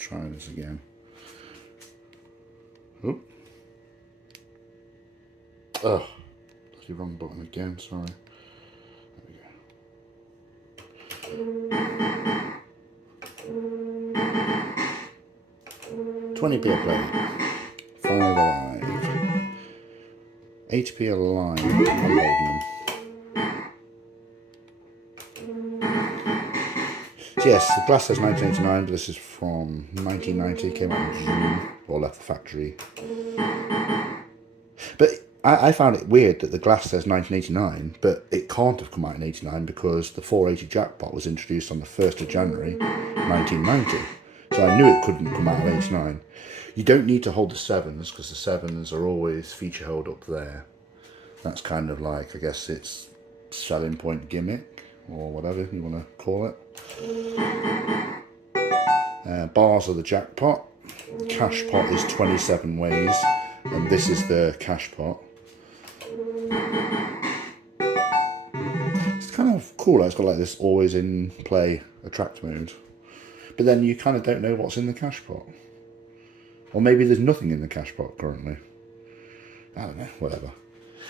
try this again. Oop. Oh, bloody wrong button again, sorry. There we go. 20p a plate. 5 alive. 80p alive. I'm holding them. So yes, the glass says 1989, but this is from 1990. Came out in June, or left the factory. But I found it weird that the glass says 1989, but it can't have come out in 89 because the 480 jackpot was introduced on the 1st of January 1990. So I knew it couldn't come out in 89. You don't need to hold the 7s because the 7s are always feature held up there. That's kind of like, I guess it's selling point gimmick or whatever you want to call it. Bars are the jackpot. Cash pot is 27 ways, and this is the cash pot. It's kind of cool. It's got like this always in play attract mode, but then you kind of don't know what's in the cash pot, or maybe there's nothing in the cash pot currently. I don't know. Whatever.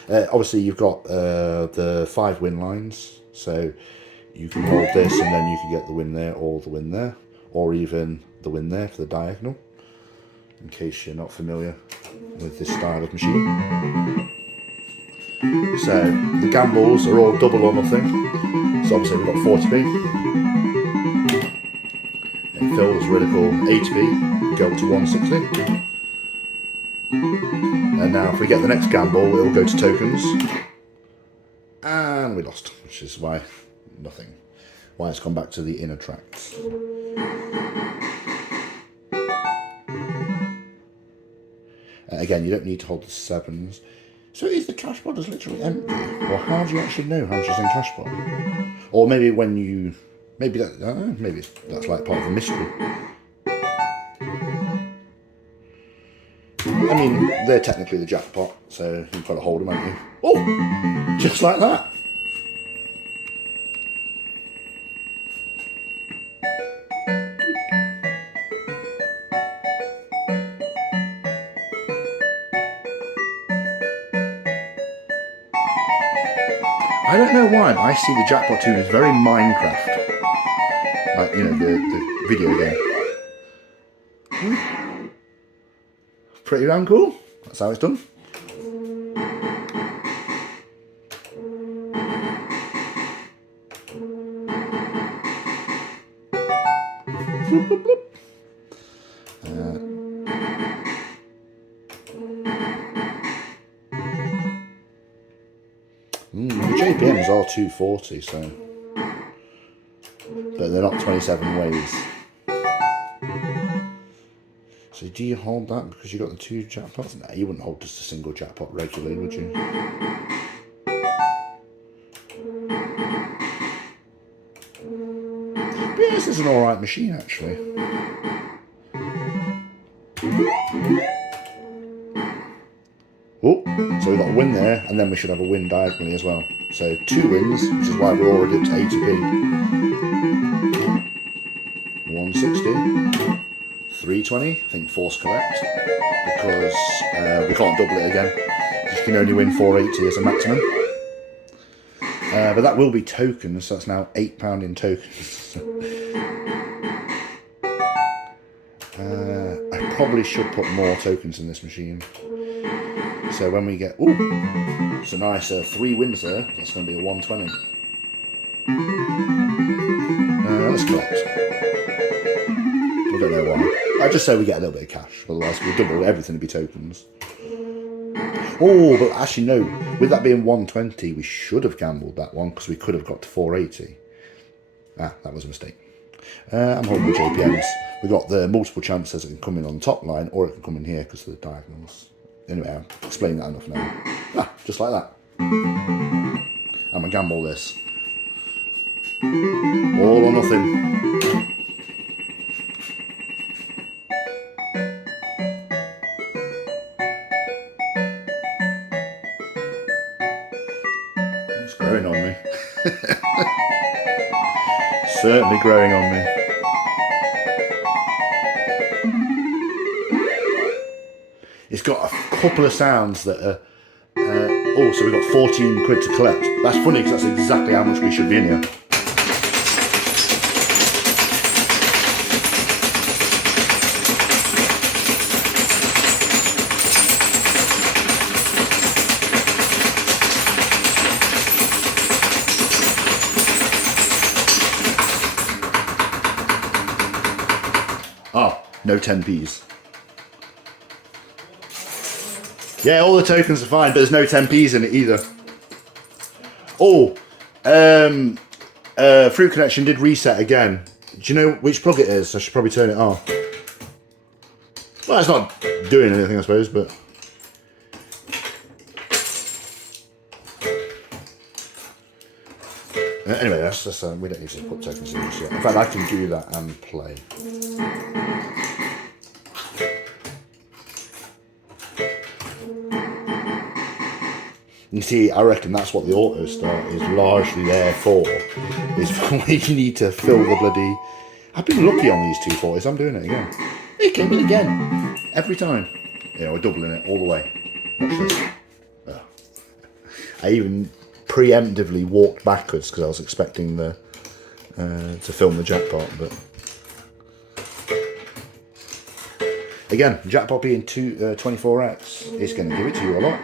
Obviously, you've got the 5 win lines, so you can hold this and then you can get the win there or the win there, or even the win there for the diagonal, in case you're not familiar with this style of machine. So the gambles are all double or nothing. So obviously we've got 40p. It fills really cool. 80p, go up to 160. And now if we get the next gamble, it will go to tokens. And we lost, which is why nothing. Why it's gone back to the inner tracks. Again, you don't need to hold the 7s. So is the cash pot just literally empty? Or how do you actually know how much is in cash pot? Or maybe when you... Maybe that... I don't know, maybe that's like part of the mystery. I mean, they're technically the jackpot, so you've got to hold them, haven't you? Oh! Just like that! I don't know why, but I see the jackpot tune as very Minecraft. Like, you know, the video game. Pretty damn cool. That's how it's done. Bloop, bloop, bloop. The JPMs are 240, so, but they're not 27 ways. So do you hold that because you got the 2 jackpots? No, you wouldn't hold just a single jackpot regularly, would you? But yeah, this is an alright machine actually. Oh, so we've got a win there, and then we should have a win diagonally as well. So 2 wins, which is why we're already up to 80p. 160. 320, I think force correct, because we can't double it again. You can only win 480 as a maximum. But that will be tokens, so that's now £8 in tokens. I probably should put more tokens in this machine. So when we get, ooh, it's a nice 3 wins there, that's going to be a 120. Let's collect. I don't know why. I just say we get a little bit of cash, otherwise we'll double everything to be tokens. Oh, but actually no, with that being 120, we should have gambled that one because we could have got to 480. Ah, that was a mistake. I'm holding the JPMs. We've got the multiple chances it can come in on the top line or it can come in here because of the diagonals. Anyway, I've explained that enough now. Ah, just like that. I'm going to gamble this. All or nothing. It's growing on me. Certainly growing on me. It's got a couple of sounds that are... oh, so we've got 14 quid to collect. That's funny because that's exactly how much we should be in here. Oh, no 10p's. Yeah, all the tokens are fine, but there's no 10p's in it either. Oh, Fruit Connection did reset again. Do you know which plug it is? I should probably turn it off. Well, it's not doing anything, I suppose, but... anyway, that's we don't need to put tokens in this yet. In fact, I can do that and play. You see, I reckon that's what the auto start is largely there for, is for when you need to fill the bloody... I've been lucky on these 240s, I'm doing it again. It came in again, every time. Yeah, we're doubling it all the way. Watch this. Oh. I even preemptively walked backwards because I was expecting the to film the jackpot, but... Again, jackpot being 24x is going to give it to you a lot.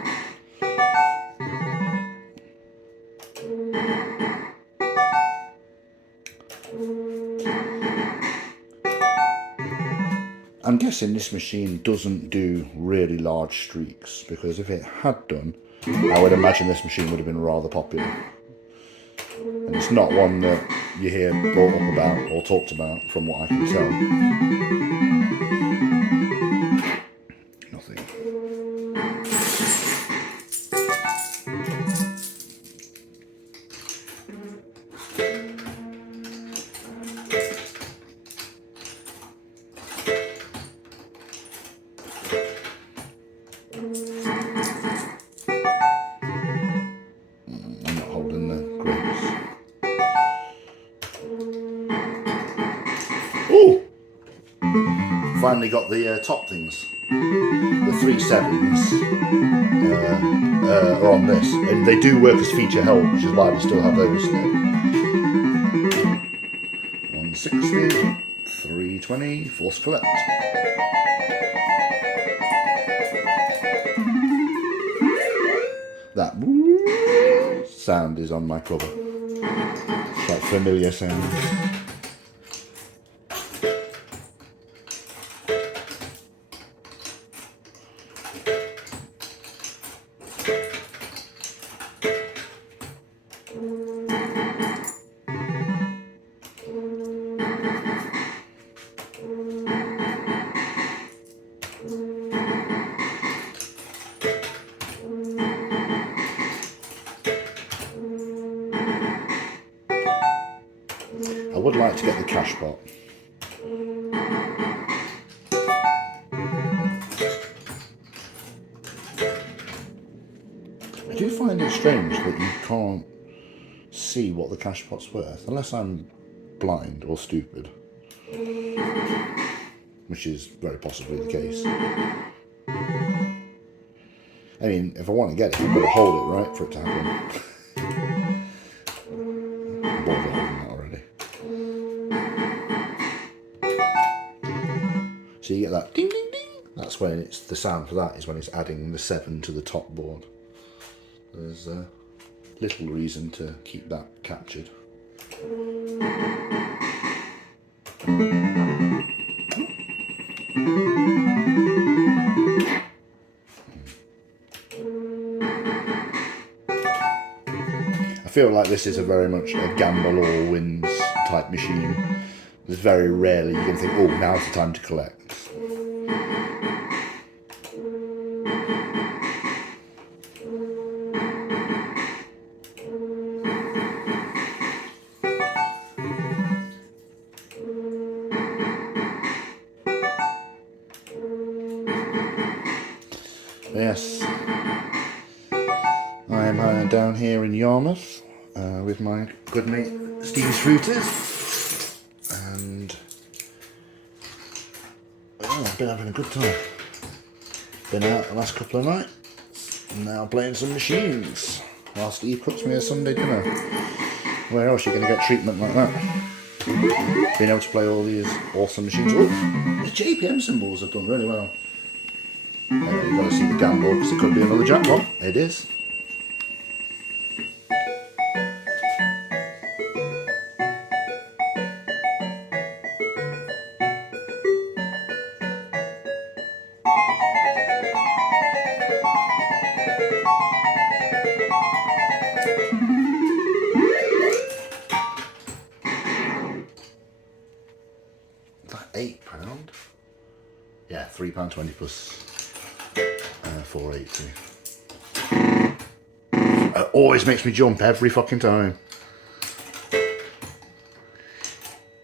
I'm guessing this machine doesn't do really large streaks, because if it had done, I would imagine this machine would have been rather popular. And it's not one that you hear brought up about or talked about, from what I can tell. Nothing. I'm not holding the grapes. Oh! Finally got the top things. The 3 sevens are on this, and they do work as feature help, which is why we still have those. 160, 320, force collect. That sound is on my cover. It's that familiar sound. I would like to get the cash pot. I do find it strange that you can't see what the cash pot's worth, unless I'm blind or stupid, which is very possibly the case. I mean, if I want to get it, I've got to hold it, right, for it to happen. I'm bored of holding that already. So you get that ding ding ding. That's when it's the sound for that is when it's adding the 7 to the top board. There's little reason to keep that captured. I feel like this is a very much a gamble or wins type machine. There's very rarely you can think, oh, now's the time to collect. Yes, I am down here in Yarmouth with my good mate Steve's Fruiters, and I've been having a good time. Been out the last couple of nights. Now playing some machines whilst Eve cooks me a Sunday dinner. Where else are you going to get treatment like that? Being able to play all these awesome machines. Oh, the JPM symbols have done really well. You've got to see the gamble because it could be another jackpot. It is. £8. Yeah, £3.20 plus £4.80. It always makes me jump every fucking time.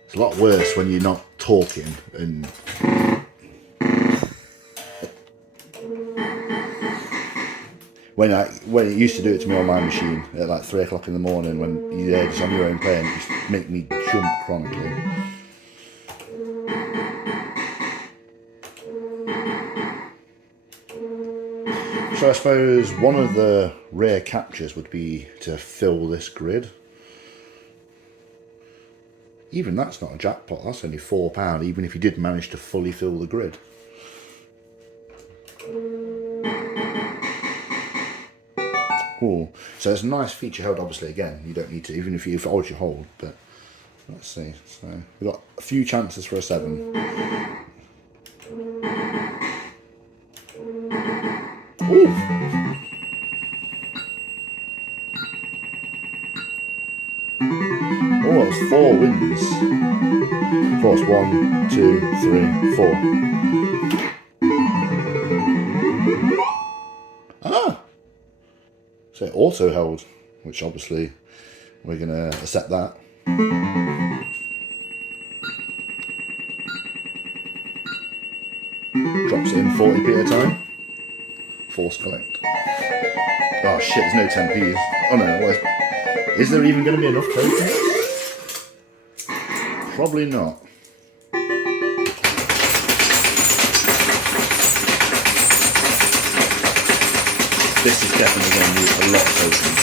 It's a lot worse when you're not talking and when it used to do it to me on my machine at like 3 o'clock in the morning when you're there just on your own playing, it used to make me jump chronically. So I suppose one of the rare captures would be to fill this grid. Even that's not a jackpot, that's only £4, even if you did manage to fully fill the grid. Cool. So it's a nice feature held, obviously, again, you don't need to, even if you hold your hold, but let's see. So we've got a few chances for a 7. Ooh. Oh, it's 4 wins. Of course, 1, 2, 3, 4. Ah! So it auto held, which obviously we're going to accept that. Drops it in 40p at a time. Force collect. Oh shit, there's no 10p's. Oh no, what is there even going to be enough tokens? Probably not. This is definitely going to need a lot of tokens.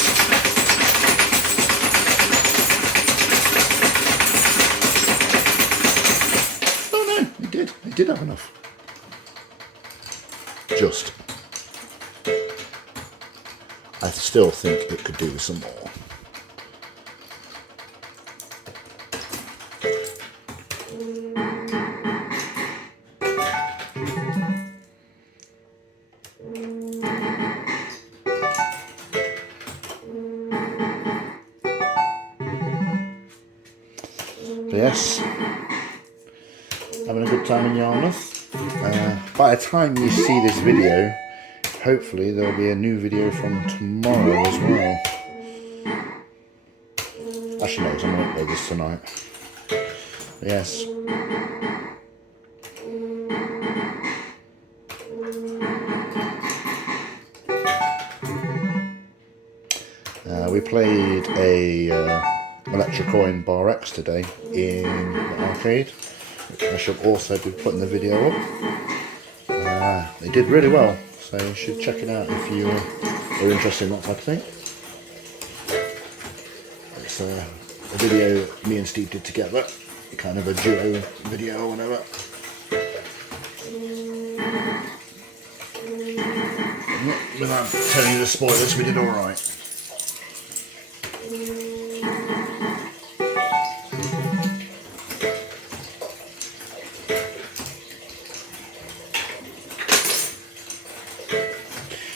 Oh no, it did have enough. Just. I still think it could do with some more. So yes, having a good time in Yarmouth. By the time you see this video, hopefully there'll be a new video from tomorrow as well. Actually no, I'm going to upload this tonight. Yes. We played a Electrocoin Bar X today in the arcade, which I shall also be putting the video up. They did really well, so you should check it out if you are interested in that type of thing. It's a video me and Steve did together, kind of a duo video or whatever. Without telling you the spoilers, we did alright.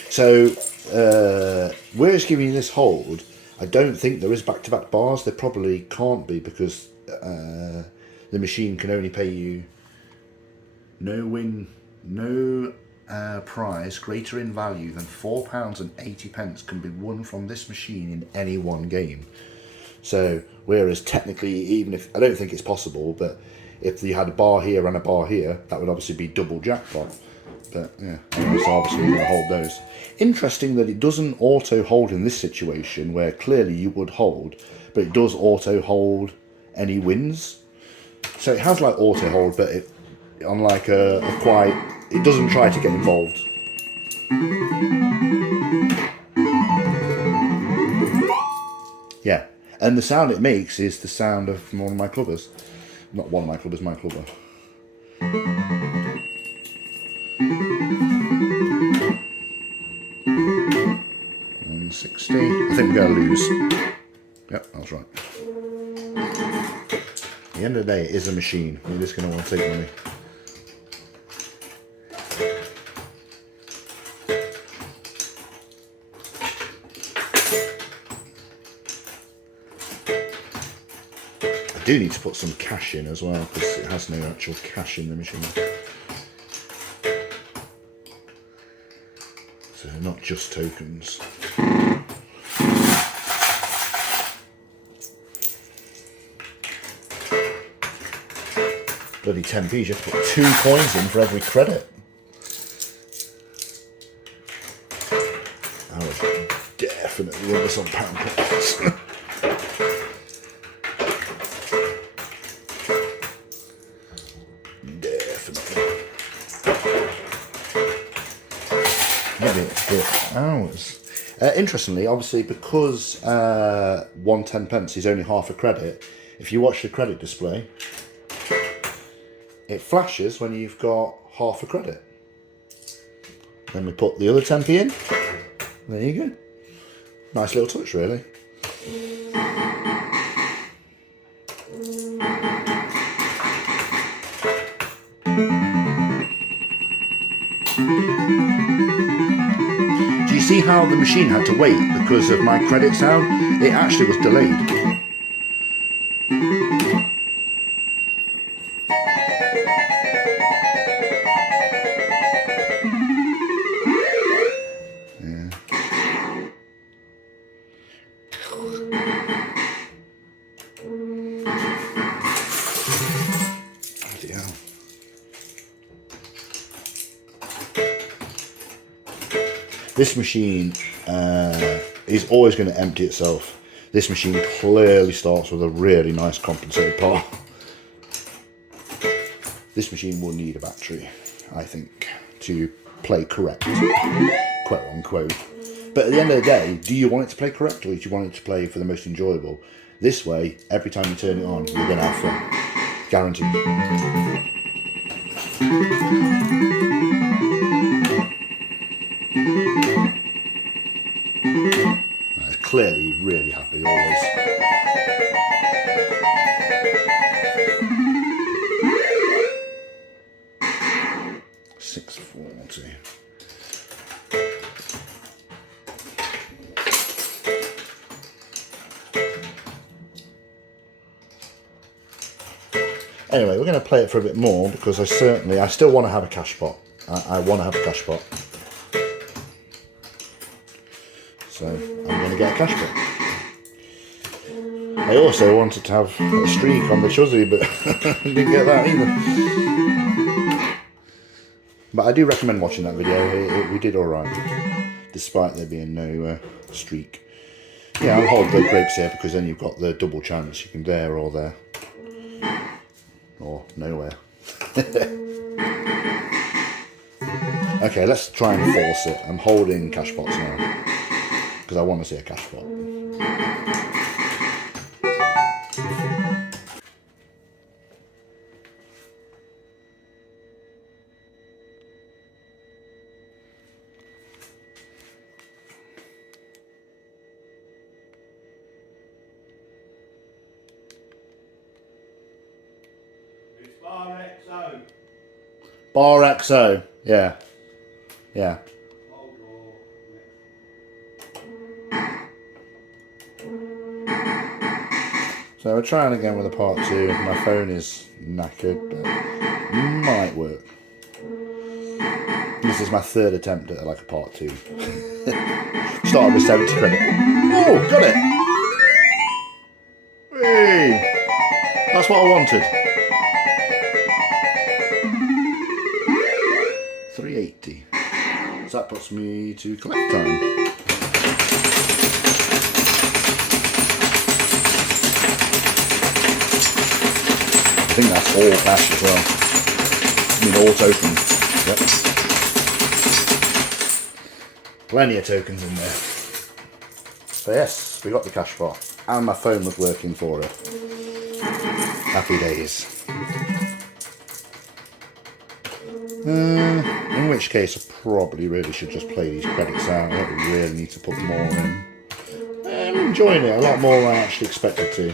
So, we're just giving you this hold. I don't think there is back-to-back bars. There probably can't be because the machine can only pay you no prize greater in value than £4.80 can be won from this machine in any one game. So, whereas technically, even if, I don't think it's possible, but if you had a bar here and a bar here, that would obviously be double jackpot. But yeah, so obviously you're going to hold those. Interesting that it doesn't auto hold in this situation where clearly you would hold, but it does auto hold any wins. So it has like auto hold, but it on like a quite, it doesn't try to get involved. Yeah, and the sound it makes is the sound of one of my clubbers. Not one of my clubbers, my clubber. 160. I think we're going to lose. Yep, that's right. At the end of the day, it is a machine. We're just going to want to take money. I do need to put some cash in as well, because it has no actual cash in the machine. So not just tokens. Bloody 10p's, you have to put 2 coins in for every credit. I would definitely want this on pound coins. Definitely. Maybe it's good hours. Interestingly, obviously, because 1 10p is only half a credit, if you watch the credit display, it flashes when you've got half a credit. Then we put the other 10p in. There you go. Nice little touch, really. Do you see how the machine had to wait because of my credit sound? It actually was delayed. This machine is always going to empty itself. This machine clearly starts with a really nice compensated part. This machine will need a battery, I think, to play correct, quote unquote. But at the end of the day, do you want it to play correctly, or do you want it to play for the most enjoyable? This way, every time you turn it on, you're going to have fun. Guaranteed. Clearly really happy always. $6.40. Anyway, we're going to play it for a bit more because I still want to have a cash pot. I want to have a cash pot. So I'm going to get a cash pot. I also wanted to have a streak on the Chuzzy, but didn't get that either. But I do recommend watching that video. We did alright, despite there being no streak. Yeah, I'll hold the grapes here because then you've got the double chance. You can there or there. Or nowhere. Okay, let's try and force it. I'm holding cash pots now because I want to see a cash pot. It's Bar XO. Bar XO, yeah. Yeah. So we're trying again with a part 2. My phone is knackered, but might work. This is my 3rd attempt at like a part 2. Started with 70 credit. Oh, got it! Hey, that's what I wanted. 380. So that puts me to collect time. I think that's all cash as well. I mean, all tokens. Yep. Plenty of tokens in there. But yes, we got the cash pot. And my phone was working for it. Happy days. In which case I probably really should just play these credits out. I don't really need to put more in. I'm enjoying it a lot more than I actually expected to.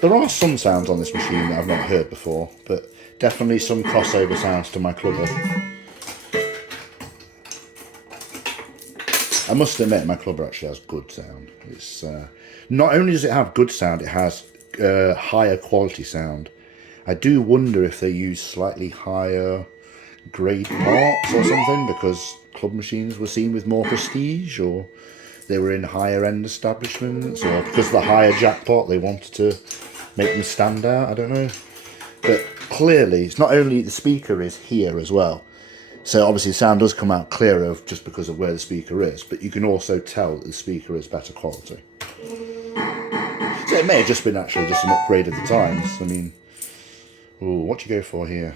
There are some sounds on this machine that I've not heard before, but definitely some crossover sounds to my clubber. I must admit my clubber actually has good sound. It's not only does it have good sound, it has higher quality sound. I do wonder if they use slightly higher grade parts or something because club machines were seen with more prestige, or they were in higher end establishments, or because of the higher jackpot they wanted to make them stand out. I don't know. But clearly it's not only the speaker is here as well, so obviously the sound does come out clearer just because of where the speaker is, but you can also tell that the speaker is better quality. So it may have just been actually just an upgrade of the times. I mean, ooh, what do you go for here?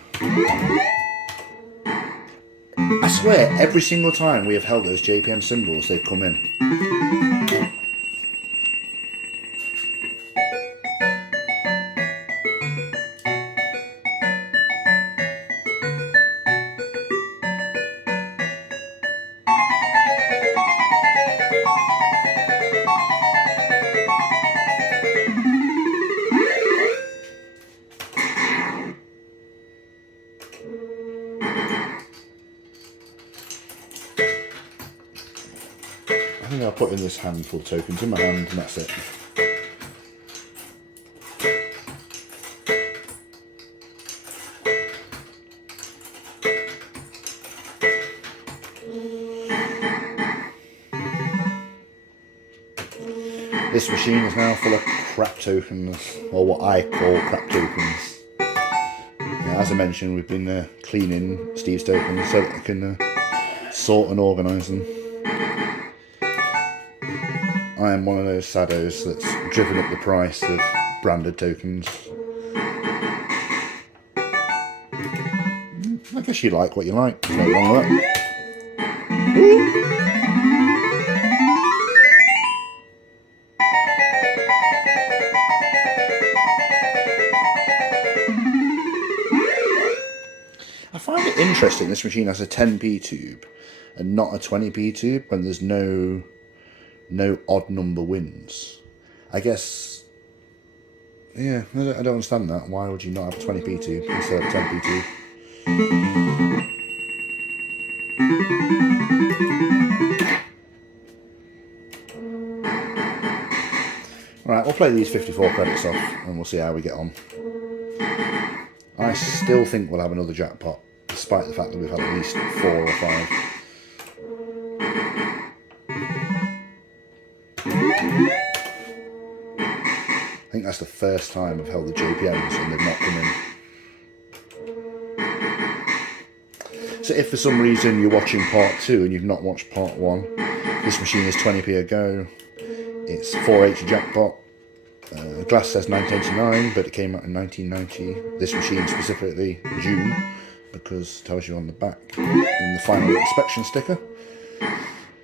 I swear, every single time we have held those JPM symbols, they've come in. I think I'll put in this handful of tokens in my hand and that's it. This machine is now full of crap tokens, or what I call crap tokens. Yeah, as I mentioned, we've been cleaning Steve's tokens so that I can sort and organise them. I am one of those saddos that's driven up the price of branded tokens. I guess you like what you like, there's no wrong with that. Ooh. I find it interesting this machine has a 10p tube and not a 20p tube when there's no odd number wins. I guess, yeah, I don't understand that. Why would you not have a 20p tube instead of a 10p tube? Right, we'll play these 54 credits off and we'll see how we get on. I still think we'll have another jackpot, despite the fact that we've had at least 4 or 5. I think that's the first time I've held the JPMs and they've not come in. So if for some reason you're watching part 2 and you've not watched part 1, this machine is 20p a go. It's 480 jackpot. Glass says 1989, but it came out in 1990. This machine specifically June, because it tells you on the back in the final inspection sticker.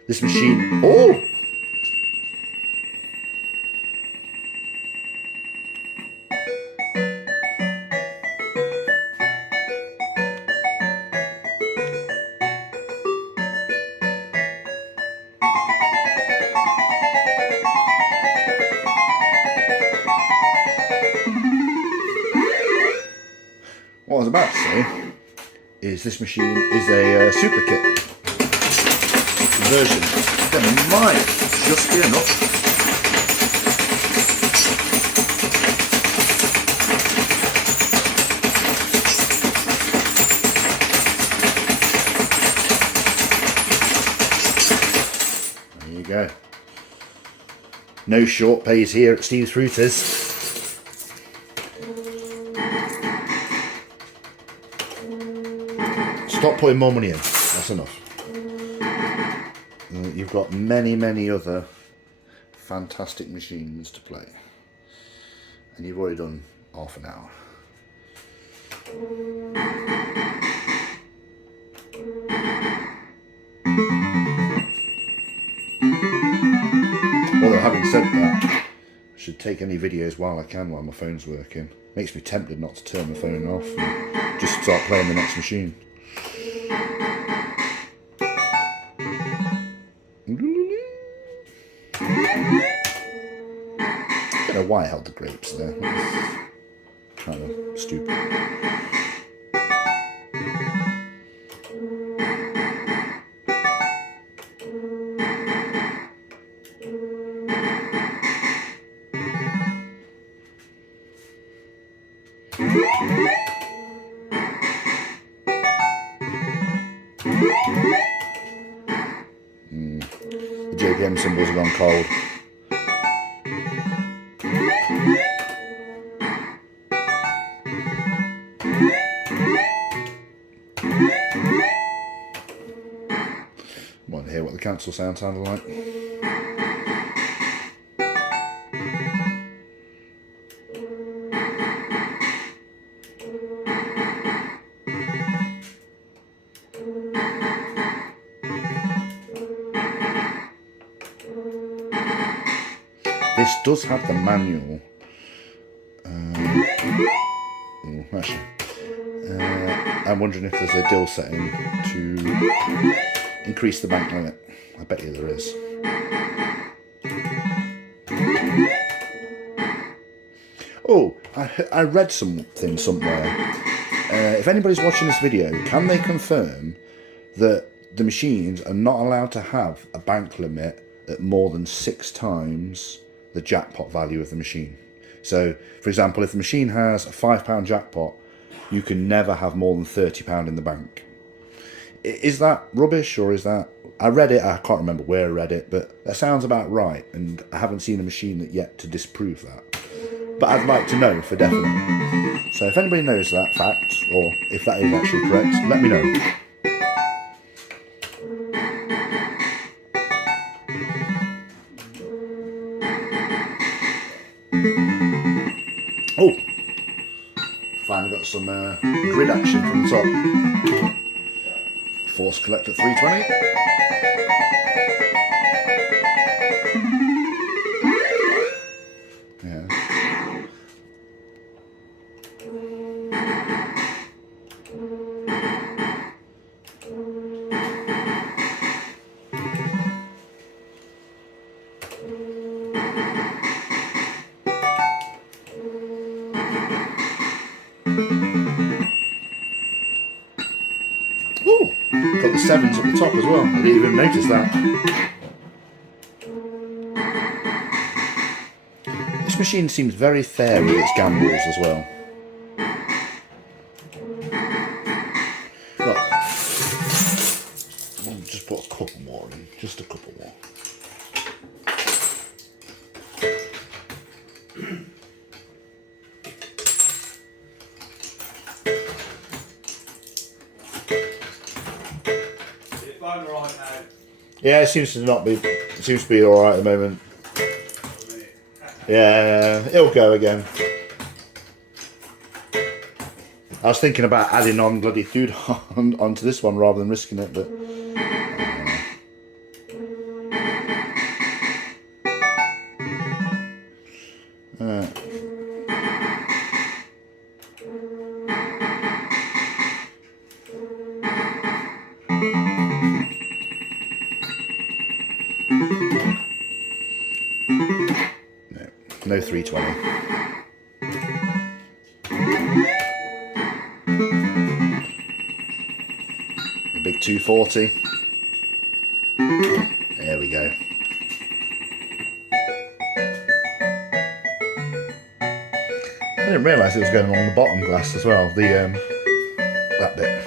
This machine. Oh! What I was about to say is this machine is a super kit version. Then it might just be enough. There you go. No short pays here at Steve's Fruiters. Stop putting more money in. That's enough. You've got many other fantastic machines to play. And you've already done half an hour. Although having said that, I should take any videos while I can while my phone's working. Makes me tempted not to turn the phone off and just start playing the next machine. I don't know why I held the grapes there. Kind of stupid. The JPM symbols have gone cold. Want to hear what the cancel sound sounded like? This does have the manual. Actually, I'm wondering if there's a dill setting to increase the bank limit. I bet you there is. Oh, I read something somewhere. If anybody's watching this video, can they confirm that the machines are not allowed to have a bank limit at more than 6 times the jackpot value of the machine? So, for example, if the machine has a £5 jackpot, you can never have more than £30 in the bank. Is that rubbish, or is that... I read it, I can't remember where I read it, but that sounds about right, and I haven't seen a machine yet to disprove that. But I'd like to know for definite. So if anybody knows that fact, or if that is actually correct, let me know. Oh! Finally got some grid action from the top. Force collector 320. Yeah. Ooh, got the 7s at the top as well. I didn't even notice that. This machine seems very fair with its gambles as well. Look, I'll just put a couple more in, just a couple more. Yeah, it seems to not be. It seems to be all right at the moment. Yeah, it'll go again. I was thinking about adding on bloody food onto this one rather than risking it, but. No 320. A big 240. There we go. I didn't realise it was going along the bottom glass as well. That bit.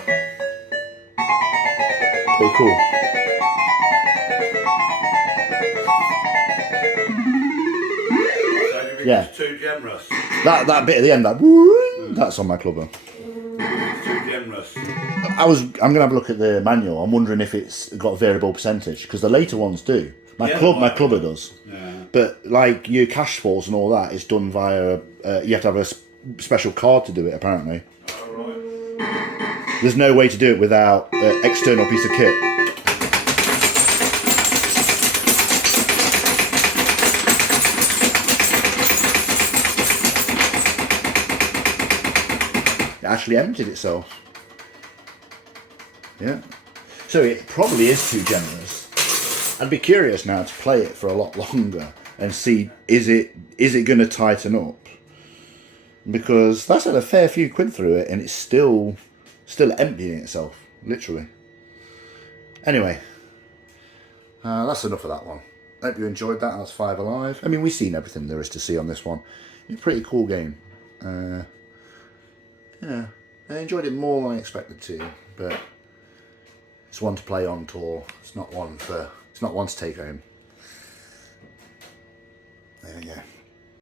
Pretty cool. Yeah. Too generous. That bit at the end, that's on my clubber. Too generous. I'm gonna have a look at the manual. I'm wondering if it's got a variable percentage, because the later ones do. My clubber does. Yeah. But like your cash falls and all that is done via. You have to have a special card to do it, apparently. All right. there's no way to do it without an external piece of kit. It actually emptied itself. Yeah. So it probably is too generous. I'd be curious now to play it for a lot longer and see, is it going to tighten up? Because that's had a fair few quid through it and it's still emptying itself, literally. Anyway, that's enough of that one. Hope you enjoyed that. That's 5 Alive. I mean, we've seen everything there is to see on this one. It's a pretty cool game. Yeah, I enjoyed it more than I expected to, but it's one to play on tour. It's not one to take home. There we go.